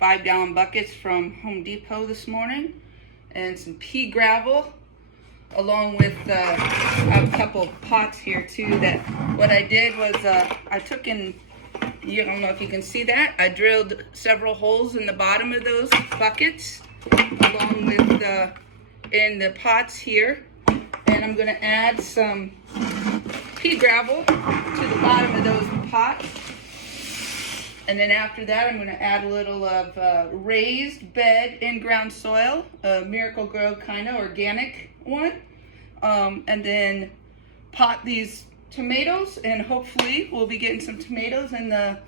5-gallon buckets from Home Depot this morning, and some pea gravel, along with I have a couple pots here too. That what I did was I took in, you don't know if you can see that, I drilled several holes in the bottom of those buckets, along with in the pots here, and I'm going to add some pea gravel to the bottom of those pots. And then after that, I'm going to add a little of raised bed in-ground soil, a Miracle-Gro kind of organic one. And then pot these tomatoes, and hopefully we'll be getting some tomatoes in the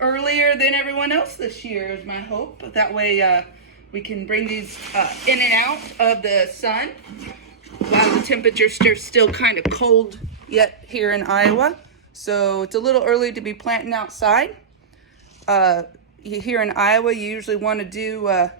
earlier than everyone else this year is my hope. That way we can bring these in and out of the sun while the temperature's still kind of cold yet here in Iowa. So it's a little early to be planting outside. Here in Iowa, you usually want to do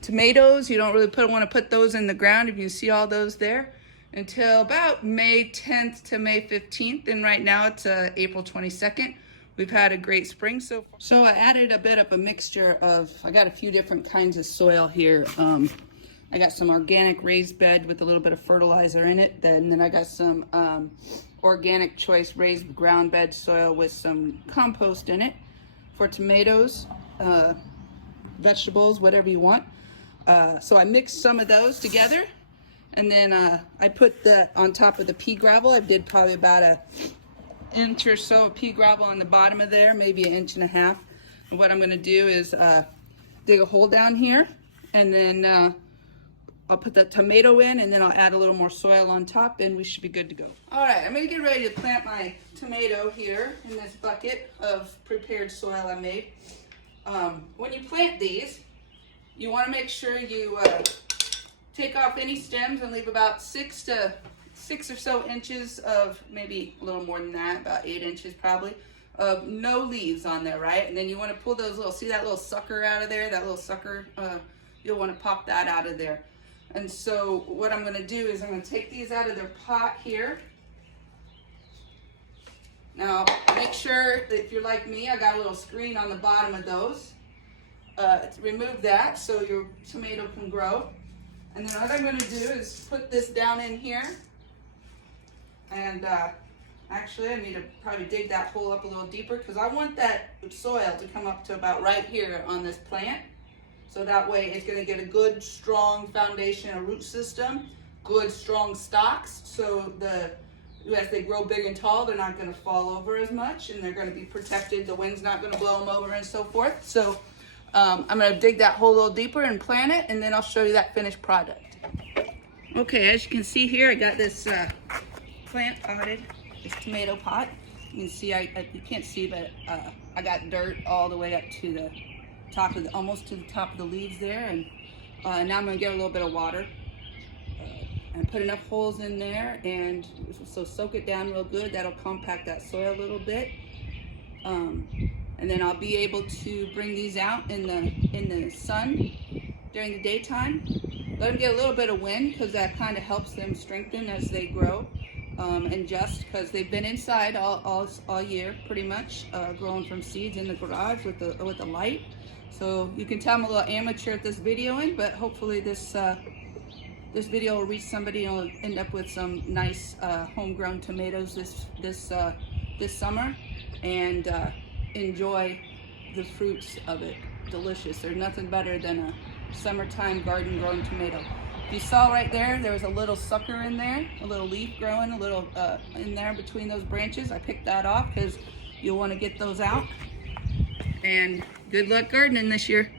tomatoes. You don't really want to put those in the ground, if you see all those there, until about May 10th to May 15th. And right now it's April 22nd. We've had a great spring so far. So I added a bit of a mixture of, I got a few different kinds of soil here. I got some organic raised bed with a little bit of fertilizer in it. And then I got some organic choice raised ground bed soil with some compost in it for tomatoes, vegetables, whatever you want. So I mixed some of those together, and then I put that on top of the pea gravel. I did probably about an inch or so of pea gravel on the bottom of there, maybe 1.5 inches. And what I'm going to do is dig a hole down here, and then I'll put the tomato in, and then I'll add a little more soil on top, and we should be good to go. All right, I'm gonna get ready to plant my tomato here in this bucket of prepared soil I made. When you plant these, you wanna make sure you take off any stems and leave about 6 or so inches of, maybe a little more than that, about 8 inches probably, of no leaves on there, right? And then you wanna pull those little, see that little sucker out of there, that little sucker, you'll wanna pop that out of there. And so what I'm going to do is I'm going to take these out of their pot here. Now make sure that if you're like me, I got a little screen on the bottom of those. Remove that so your tomato can grow. And then what I'm going to do is put this down in here. And actually I need to probably dig that hole up a little deeper, because I want that soil to come up to about right here on this plant. So that way it's going to get a good, strong foundation, a root system, good, strong stalks. So as they grow big and tall, they're not going to fall over as much, and they're going to be protected. The wind's not going to blow them over and so forth. So I'm going to dig that hole a little deeper and plant it, and then I'll show you that finished product. Okay, as you can see here, I got this plant potted, this tomato pot. You can see, you can't see, but I got dirt all the way up to the top of almost to the top of the leaves there, and now I'm going to get a little bit of water and put enough holes in there, and so soak it down real good. That'll compact that soil a little bit, and then I'll be able to bring these out in the sun during the daytime. Let them get a little bit of wind, because that kind of helps them strengthen as they grow, and just because they've been inside all year pretty much, growing from seeds in the garage with the light. So you can tell I'm a little amateur at this videoing, but hopefully this video will reach somebody and will end up with some nice homegrown tomatoes this summer, and enjoy the fruits of it. Delicious. There's nothing better than a summertime garden grown tomato. If you saw right there, there was a little sucker in there, a little leaf growing, a little in there between those branches. I picked that off because you'll want to get those out. And good luck gardening this year.